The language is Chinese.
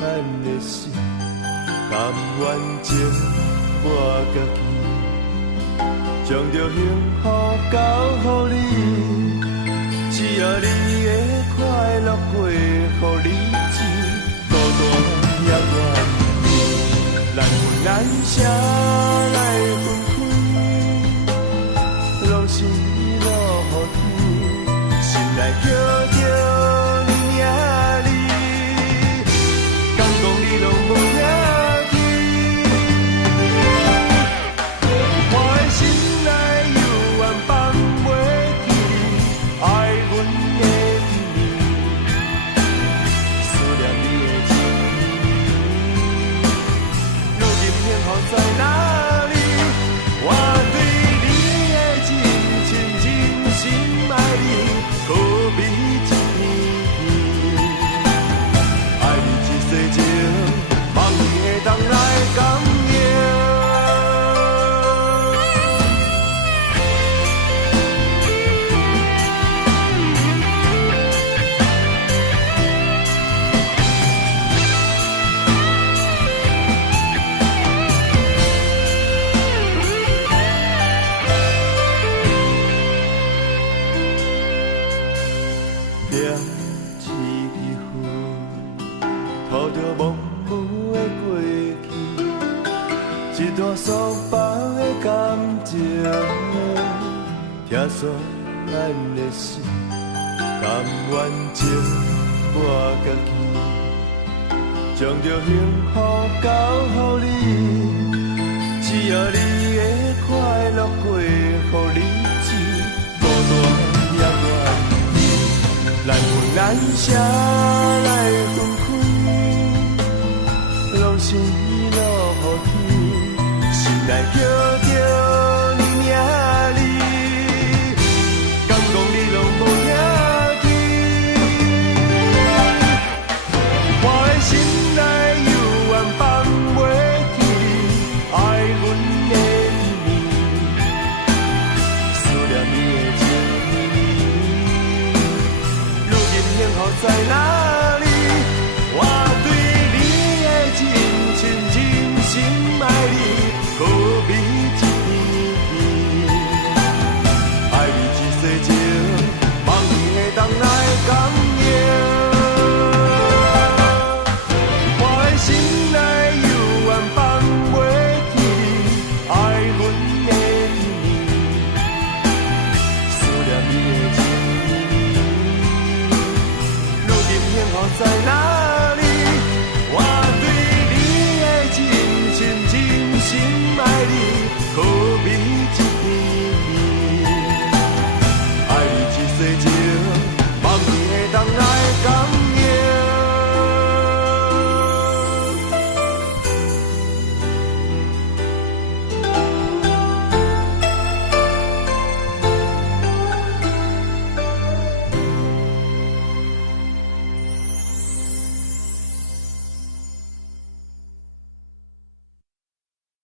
咱的心，甘愿情我家己，将着幸福交予你，只要你会快乐过予日子，孤单也愿意，难分难舍来分开，拢是落雨天，心内叫着你名字，敢讲你拢无听见？我的心内犹原放袂记，爱阮的天意，思念你的情意。如今幸福在哪里？我对你的真情真心爱你，可比一年。爱你一世情，望你会当来感应。点一支烟，吐着模糊的过去，一段束绑的感情，听说咱的心，甘愿情我家己，将着幸福交予你，只要你会快乐过予日子，孤单也愿意，难分难舍来分开，拢是落雨天，心内叫